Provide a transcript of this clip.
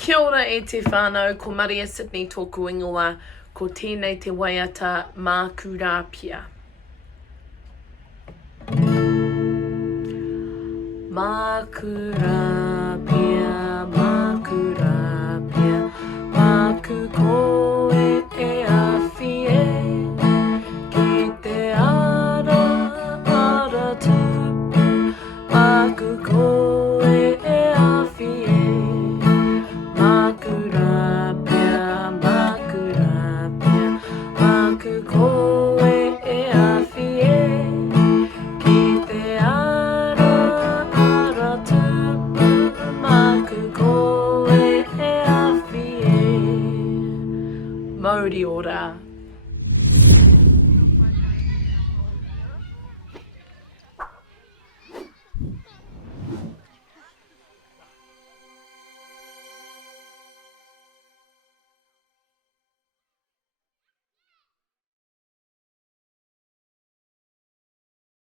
Kia ora e te whānau, ko Maria Sydney tōku ingoa, ko tēnei te Waiata Maku rā pia. Maku rā pia, Maku rā pia, Maku koe e awhi e, ki te ara, ara tupu, Maku koe e awhi e. Maku rā pia, Maku rā pia, Maku koe e awhi e, ki te ara, ara tupu, Maku koe e awhi e. Mauri ora.